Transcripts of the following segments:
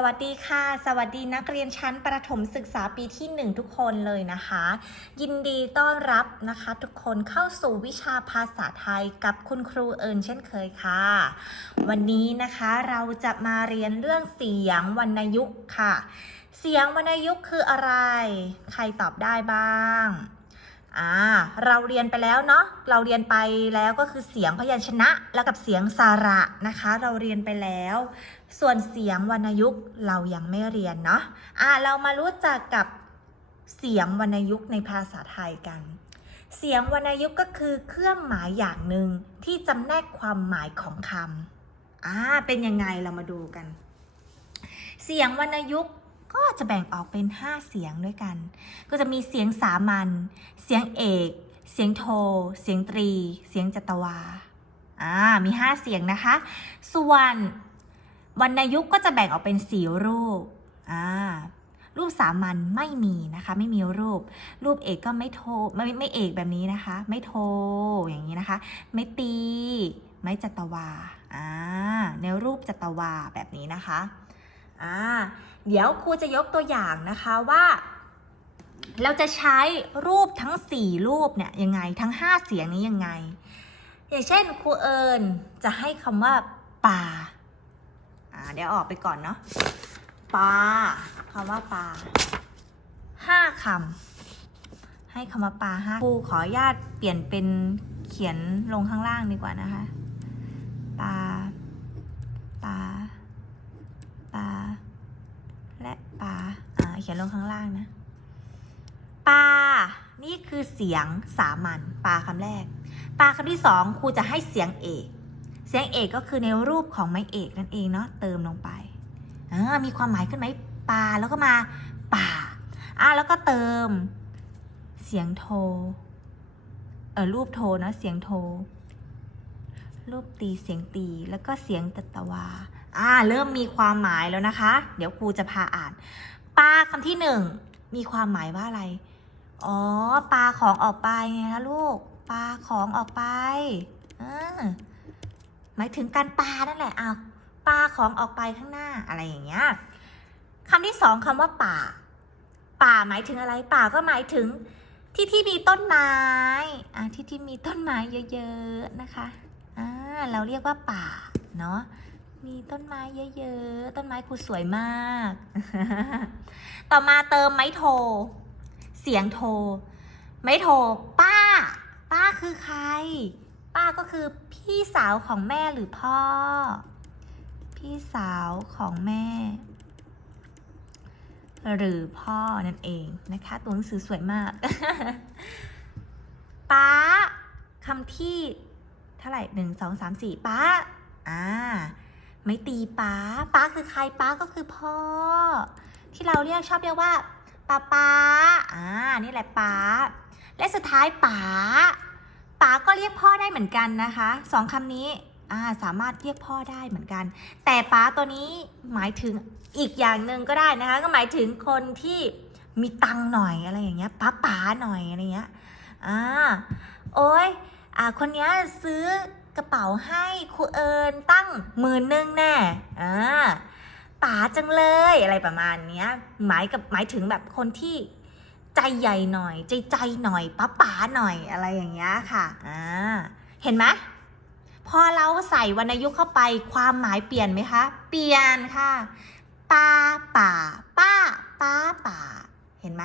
สวัสดีค่ะ สวัสดีนักเรียนชั้นประถมศึกษาปีที่ 1 ทุกคนเลยนะคะ ยินดีต้อนรับนะคะทุกคนเข้าสู่วิชาภาษาไทยกับคุณครูเอิญเช่นเคยค่ะ วันนี้นะคะเราจะมาเรียนเรื่องเสียงวรรณยุกต์ค่ะ เสียงวรรณยุกต์คืออะไร ใครตอบได้บ้าง อ่าเราเรียนไปแล้วเนาะเราเรียนไปแล้วก็คือเสียงพยัญชนะ แล้วกับเสียงสาระนะคะ เราเรียนไปแล้ว ส่วนเสียงวรรณยุกต์เรายังไม่เรียนเนาะอ่าเรามารู้จักกับเสียงวรรณยุกต์ในภาษาไทยกัน เสียงวรรณยุกต์ก็คือเครื่องหมายอย่างหนึ่งที่จำแนกความหมายของคำอ่าเป็นยังไงเรามาดูกัน เสียงวรรณยุกต์ ก็จะแบ่งออกเป็น 5 เสียงด้วยกัน ก็จะมีเสียงสามัญ เสียงเอก เสียงโท เสียงตรี เสียงจัตวา อ่า มี 5 เสียงนะคะ ส่วนวรรณยุกต์ก็จะแบ่งออกเป็นสีรูป อ่า รูปสามัญไม่มีนะคะ ไม่มีรูป รูปเอกก็ไม่โท ไม่ไม่เอกแบบนี้นะคะ ไม่โท อย่างนี้นะคะ ไม่ตี ไม่จัตวา อ่า ในรูปจัตวาแบบนี้นะคะ อ่าเดี๋ยวครูจะยกตัวอย่างนะคะว่า เราจะใช้รูปทั้ง 4 รูปเนี่ยยังไงทั้ง 5 เสียงนี้ยังไง อย่างเช่นครูเอิญจะให้คำว่าปลาอ่าเดี๋ยวออกไปก่อนเนาะปลาคำว่าปลาห้าคำให้คำว่าปลาห้าครูขออนุญาตเปลี่ยนเป็นเขียนลงข้างล่างดีกว่านะคะปลาปลา ปลาและปลาอ่าเขียนลงข้างล่างนะปลานี่คือเสียงสามัญปลาคำแรกปลาคำที่สองครูจะให้เสียงเอก เสียงเอกก็คือในรูปของไม้เอกนั่นเองเนาะเติมลงไปอ่ามีความหมายขึ้นไหมปลาแล้วก็มาป่าอ่าแล้วก็เติม เสียงโทเออรูปโทนะเสียงโทรูปตีเสียงตีแล้วก็เสียงตะตะวา อ่าเริ่มมีความหมายแล้วนะคะ เดี๋ยวครูจะพาอ่าน ปลาคำที่หนึ่งมีความหมายว่าอะไร อ๋อ ปลาของออกไปไงคะลูก ปลาของออกไปอหมายถึงการปลานั่นแหละอ้าวปลาของออกไปข้างหน้าอะไรอย่างเงี้ยคำที่สองคำว่าป่า ป่าหมายถึงอะไร ป่าก็หมายถึงที่ที่มีต้นไม้อ่าที่ที่มีต้นไม้เยอะ ๆ นะคะอ่าเราเรียกว่าป่าเนาะ มีต้นไม้เยอะๆ ต้นไม้ครูสวยมาก ต่อมาเติมไม้โท เสียงโท ไม้โท ป้า ป้าคือใคร ป้าก็คือพี่สาวของแม่หรือพ่อ พี่สาวของแม่ หรือพ่อนั่นเองนะคะ ตัวหนังสือสวยมาก ป้าคำที่เท่าไหร่หนึ่งสองสามสี่ป้า อ่า ไม่ตีป้าป้าคือใครป้าก็คือพ่อ ที่เราเรียกชอบเรียกว่าป้าป้าอ่านี่แหละป้า และสุดท้ายป๋าป๋าก็เรียกพ่อได้เหมือนกันนะคะสองคำนี้อ่าสามารถเรียกพ่อได้เหมือนกัน แต่ป๋าตัวนี้หมายถึงอีกอย่างหนึ่งก็ได้นะคะ ก็หมายถึงคนที่มีตังหน่อยอะไรอย่างเงี้ยป้าป๋าหน่อยอะไรเงี้ยอ่าโอ้ยอ่าคนเนี้ยซื้อ กระเป๋าให้ครูเอิญตั้งหมื่นหนึ่งแน่อ่าป๋าจังเลยอะไรประมาณเนี้ยหมายกับหมายถึงแบบคนที่ใจใหญ่หน่อย ใจใจหน่อยป้าป๋าหน่อยอะไรอย่างเงี้ยค่ะอ่าเห็นไหมพอเราใส่วรรณยุกต์เข้าไปความหมายเปลี่ยนไหมคะ เปลี่ยนค่ะป้าป่าป้าป้าป่าเห็นไหม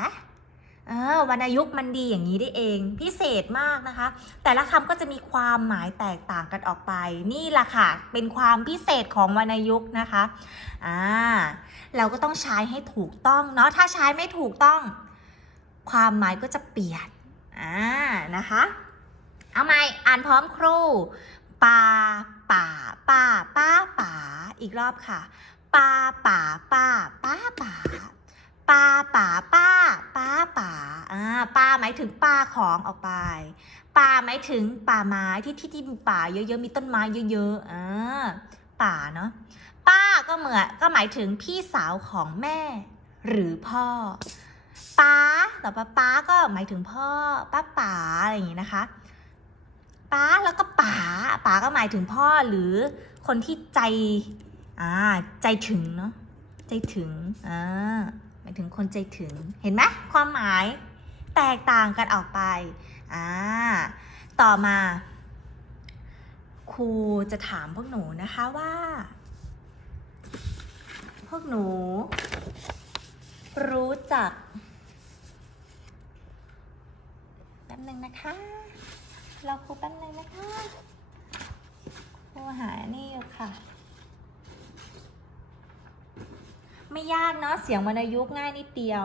เออวรรณยุกต์มันดีอย่างนี้ได้เอง พิเศษมากนะคะ แต่ละคำก็จะมีความหมายแตกต่างกันออกไป นี่แหละค่ะ เป็นความพิเศษของวรรณยุกต์นะคะอ่าเราก็ต้องใช้ให้ถูกต้องเนาะถ้าใช้ไม่ถูกต้อง ความหมายก็จะเปลี่ยนอ่านะคะ เอาใหม่อ่านพร้อมครูปาป่าป้าป้าป่าอีกรอบค่ะปาป่าป้าป้าป่า ปลาป่าป้าป้าป่าอ่าปลาหมายถึงปลาของออกไปปลาหมายถึงป่าไม้ที่ที่ที่มีป่าเยอะๆมีต้นไม้เยอะๆอ่าป่าเนาะป้าก็เหมือนก็หมายถึงพี่สาวของแม่ หรือพ่อป้าต่อไปป้าก็หมายถึงพ่อป้าป๋าอะไรอย่างงี้นะคะป้าแล้วก็ป๋าป๋าก็หมายถึงพ่อหรือคนที่ใจอ่าใจถึงเนาะใจถึงอ่าายถึงคนใจถึง เห็นไหมความหมายแตกต่างกันออกไป อ่า ต่อมา ครูจะถามพวกหนูนะคะว่า พวกหนู รู้จัก แป๊บหนึงนะคะ เราครูแป๊บหนึงนะคะ ครูหานี่อยู่ค่ะ ไม่ยากเนาะเสียงวรรณยุกต์ง่ายนิดเดียว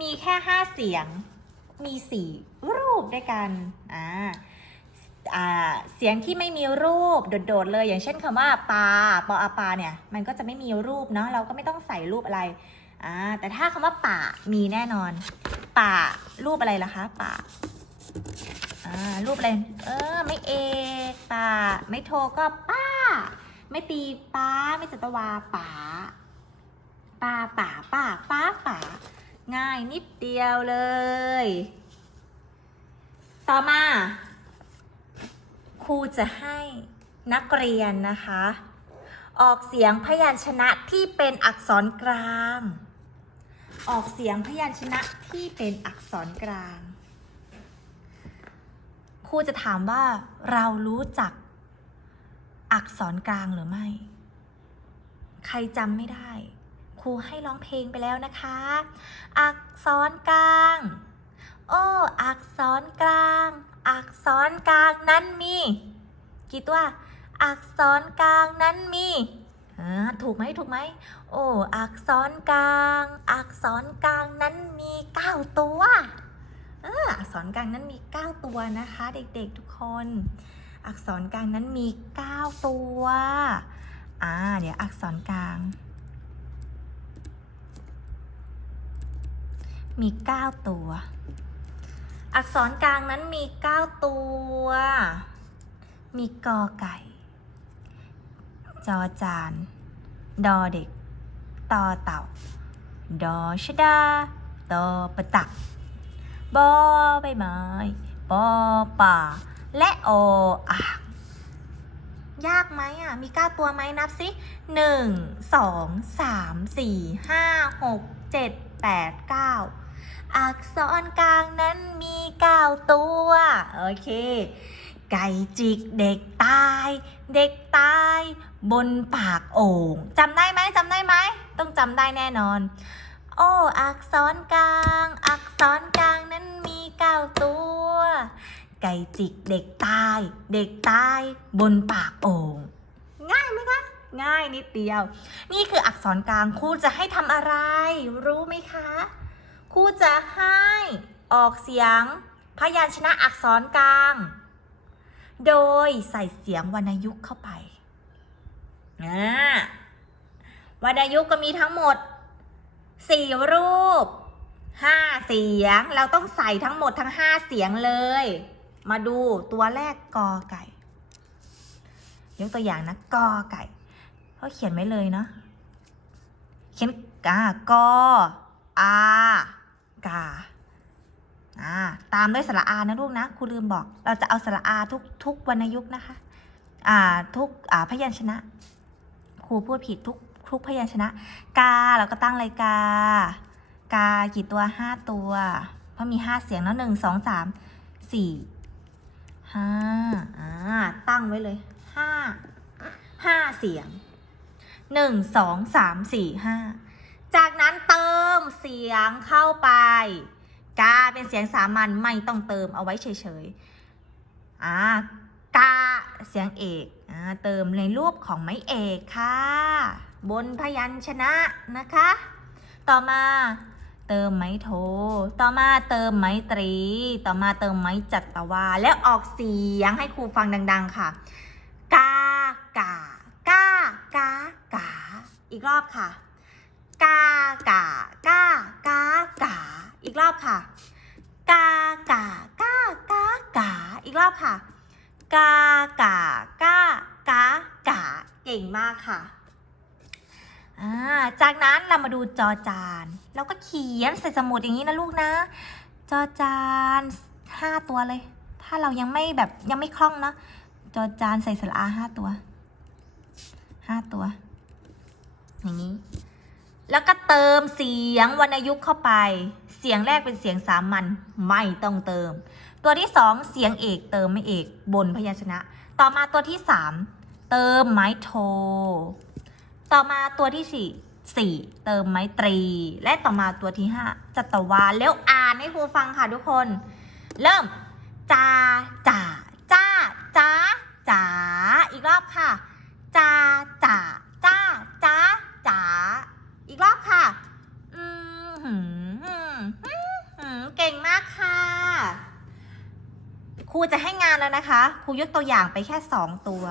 มีแค่ห้าเสียงมีสี่รูปด้วยกันอ่าอ่าเสียงที่ไม่มีรูปโดดๆเลย อย่างเช่นคำว่าปลาปออาปาเนี่ยมันก็จะไม่มีรูปเนาะเราก็ไม่ต้องใส่รูปอะไรอ่าแต่ถ้าคำว่าป่ามีแน่นอน ป่ารูปอะไรล่ะคะ ป่าอ่ารูปอะไรเออไม่เอกป่าไม่โทก็ป้า ไม่ตีป้าไม่จัตวาป๋า ป้าป่าป้าป้าป่าง่ายนิดเดียวเลย ต่อมาครูจะให้นักเรียนนะคะ ออกเสียงพยัญชนะที่เป็นอักษรกลาง ออกเสียงพยัญชนะที่เป็นอักษรกลางครูจะถามว่าเรารู้จักอักษรกลางหรือไม่ ใครจำไม่ได้ รูให้ร้องเพลงไปแล้วนะคะ อักษรกลาง โอ้ อักษรกลาง อักษรกลางนั้นมี กี่ตัว อักษรกลางนั้นมีอถูกไหมถูกไหม โอ้ อักษรกลาง อักษรกลางนั้นมีเก้าตัวอักษรกลางนั้นมีเก้าตัวนะคะ เด็กๆทุกคน อักษรกลางนั้นมีเก้าตัว อ่า เดี๋ยวอักษรกลาง มี 9 ตัว อักษรกลางนั้นมี 9 ตัว มีกอไก่ จอจาน ดอเด็ก ตอเต่า ดอชดา ตอประตัก บอใบไม้ ปอป่า และโออางยากไหมอะ มีก้าตัวไหมนับสิหนึ่งสองสามสี่ห้าหกเจ็ดแปดเก้า อักษรกลางนั้นมีเก้าตัว โอเค ไก่จิกเด็กตาย เด็กตาย บนปากโอ่งจำได้ไหมจำได้ไหม ต้องจำได้แน่นอน โอ้อักษรกลาง อักษรกลางนั้นมีเก้าตัว ไก่จิกเด็กตาย เด็กตาย บนปากโอ่งง่ายไหมคะง่ายนิดเดียว นี่คืออักษรกลางครูจะให้ทำอะไร รู้ไหมคะ ครูจะให้ออกเสียงพยัญชนะอักษรกลาง โดยใส่เสียงวรรณยุกต์เข้าไปวรรณยุกต์ก็มีทั้งหมดสี่รูปห้าเสียง เราต้องใส่ทั้งหมดทั้งห้าเสียงเลย มาดูตัวแรกกอไก่ ยกตัวอย่างนะกอไก่เขาเขียนไว้เลยเนาะเขียนกากออา กาตามด้วยสระอานะลูกนะครูลืมบอก เราจะเอาสระอาทุกทุกวรรณยุกต์นะคะอ่าทุกอ่าพยัญชนะครูพูดผิดทุกทุกพยัญชนะ กาเราก็ตั้งเลยกา กากี่ตัวห้าตัว เพราะมีห้าเสียงแล้วหนึ่งสองสามสี่ห้าอ่าตั้งไว้เลยห้าห้าเสียงหนึ่งสองสามสี่ห้าจากนั้นต เสียงเข้าไป กาเป็นเสียงสามัญไม่ต้องเติมเอาไว้เฉยๆอ่ากาเสียงเอกอ่าเติมในรูปของไม้เอกค่ะ บนพยัญชนะนะคะ ต่อมาเติมไม้โท ต่อมาเติมไม้ตรี ต่อมาเติมไม้จัตวา แล้วออกเสียงให้ครูฟังดัง ๆ ค่ะ กากากากากาอีกรอบค่ะ กากากากากาอีกรอบค่ะ กากากากากาอีกรอบค่ะ กากากากากาเก่งมากค่ะอ่าจากนั้นเรามาดูจอจานเราก็เขียนใส่สมุดอย่างนี้นะลูกนะ จอจานห้าตัวเลย ถ้าเรายังไม่แบบยังไม่คล่องเนาะจอจานใส่สระอาห้าตัวห้าตัว อย่างนี้ แล้วก็เติมเสียงวรรณยุกต์เข้าไป เสียงแรกเป็นเสียงสามัญไม่ต้องเติม ตัวที่สองเสียงเอกเติมไม่เอกบนพยัญชนะ ต่อมาตัวที่สามเติมไม้โท ต่อมาตัวที่สี่สี่เติมไม้ตรี และต่อมาตัวที่ห้าจัตวาลแล้วอ่านให้ครูฟังค่ะทุกคน เริ่มจาจ่าจ้าจ้าจ๋าอีกรอบค่ะจาจ่าจ้าจ้าจ๋าอีกรอบค่ะ อืมหืมหืมหืมหืมเก่งมากค่ะ ค รูจะให้งานแล้วนะคะ ครูยกตัวอย่างไปแค่สองตัว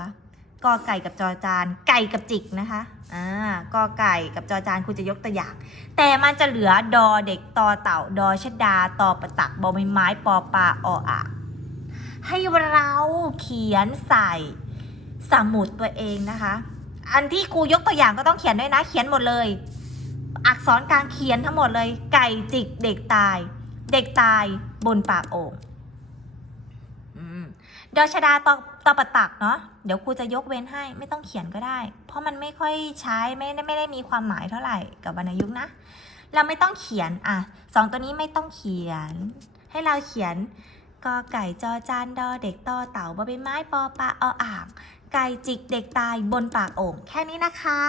กอไก่กับจอจาน ไก่กับจิกนะคะ อ่ากอไก่กับจอจานครูจะยกตัวอย่าง แต่มันจะเหลือดอเด็กตอเต่า ดอชดาตอประตักบอใบไม้ปอปลาออะให้เราเขียนใส่สมุดตัวเองนะคะ อันที่ครูยกตัวอย่างก็ต้องเขียนด้วยนะ เขียนหมดเลย อักษรการเขียนทั้งหมดเลย ไก่จิกเด็กตาย เด็กตายบนปากโอ่ง ดอชดาตอตอปะตักเนาะเดี๋ยวครูจะยกเว้นให้ไม่ต้องเขียนก็ได้ เพราะมันไม่ค่อยใช้ไม่ได้ไม่ได้มีความหมายเท่าไหร่กับวรรณยุกต์นะ เราไม่ต้องเขียนอะสองตัวนี้ไม่ต้องเขียน ให้เราเขียนกอไก่จอจานดอเด็กตอเต่าบใบไม้ปอปลาออ่างไก่จิกเด็กตายบนปากโอ่งแค่นี้นะคะ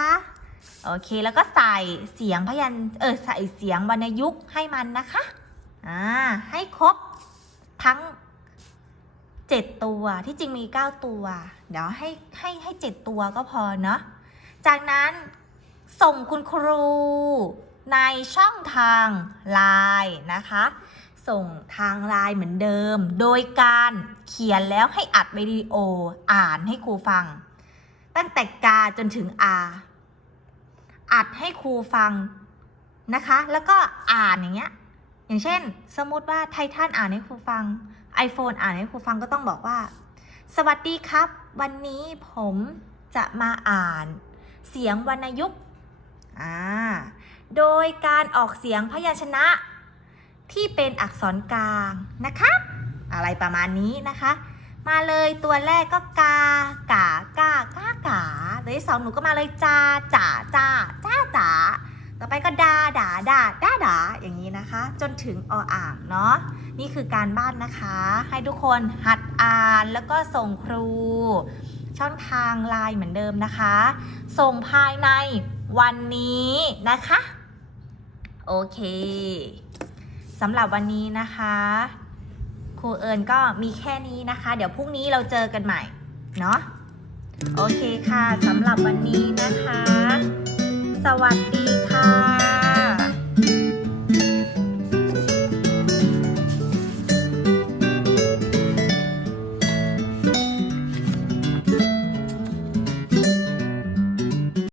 โอเคแล้วก็ใส่เสียงพยัญเออใส่เสียงวรรณยุกต์ให้มันนะคะอ่าให้ครบทั้ง 7ตัวที่จริงมี9ตัว เดี๋ยวให้ให้ให้7ตัวก็พอเนาะจากนั้นส่งคุณครูในช่องทางไลน์นะคะ ส่งทางไลน์เหมือนเดิม โดยการเขียนแล้วให้อัดวิดีโออ่านให้ครูฟัง ตั้งแต่กาจนถึงอาอัดให้ครูฟังนะคะ แล้วก็อ่านอย่างเงี้ย อย่างเช่น สมมติว่าไททันอ่านให้ครูฟัง iPhone อ่านให้ครูฟังก็ต้องบอกว่า สวัสดีครับ วันนี้ผมจะมาอ่าน เสียงวรรณยุกต์อ่าโดยการออกเสียงพยัญชนะ ที่เป็นอักษรกลางนะคะอะไรประมาณนี้นะคะ มาเลยตัวแรกก็กากากากากาตัวที่สองหนูก็มาเลยจาจ่าจ้าจ้าจ๋า ต่อไปก็ดาดาดาดาดาอย่างนี้นะคะ จนถึงออ่างเนาะนี่คือการบ้านนะคะ ให้ทุกคนหัดอ่านแล้วก็ส่งครู ช่องทางไลน์เหมือนเดิมนะคะ ส่งภายในวันนี้นะคะ โอเคสำหรับวันนี้นะคะครูเอิญก็มีแค่นี้นะคะ เดี๋ยวพรุ่งนี้เราเจอกันใหม่ เนาะโอเคค่ะสำหรับวันนี้นะคะ สวัสดีค่ะ